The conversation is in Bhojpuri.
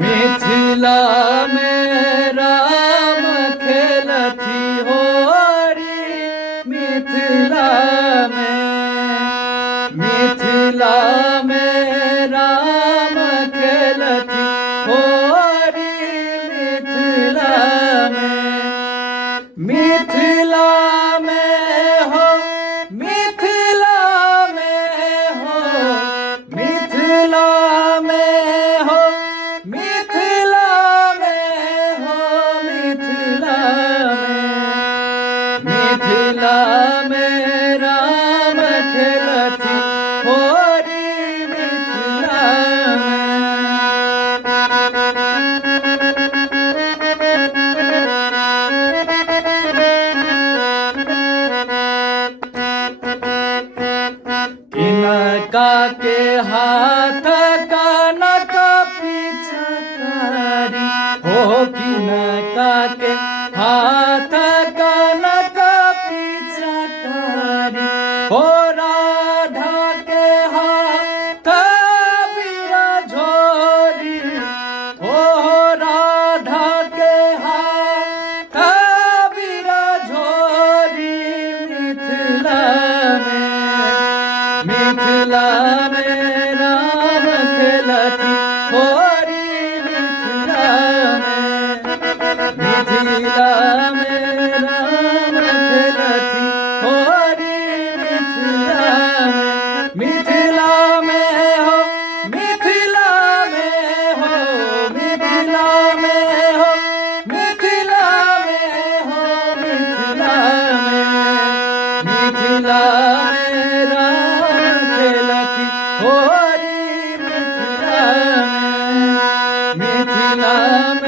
मिथिला में राम खेलती होरी, मिथिला में राम खेलती होरी, मिथिला में हो, मिथिला में हो, मिथिला में हो, मिथिला में हो, मिथिला में राम खेलती होरी, मिथिला किनका के हाथ कनक पिचकारी हो, किनका के हाथ कनक पिचकारी हो, राधा के हाथ बिरझोरी हो, राधा के हाथ बिरझोरी, मिथिला में राम खेलती होरी, मिथिला में राम खेलती होरी, मिथिला में हो, मिथिला में हो, मिथिला में हो, मिथिला में हो, मिथिला में राम खेलती होरी, मिथिला में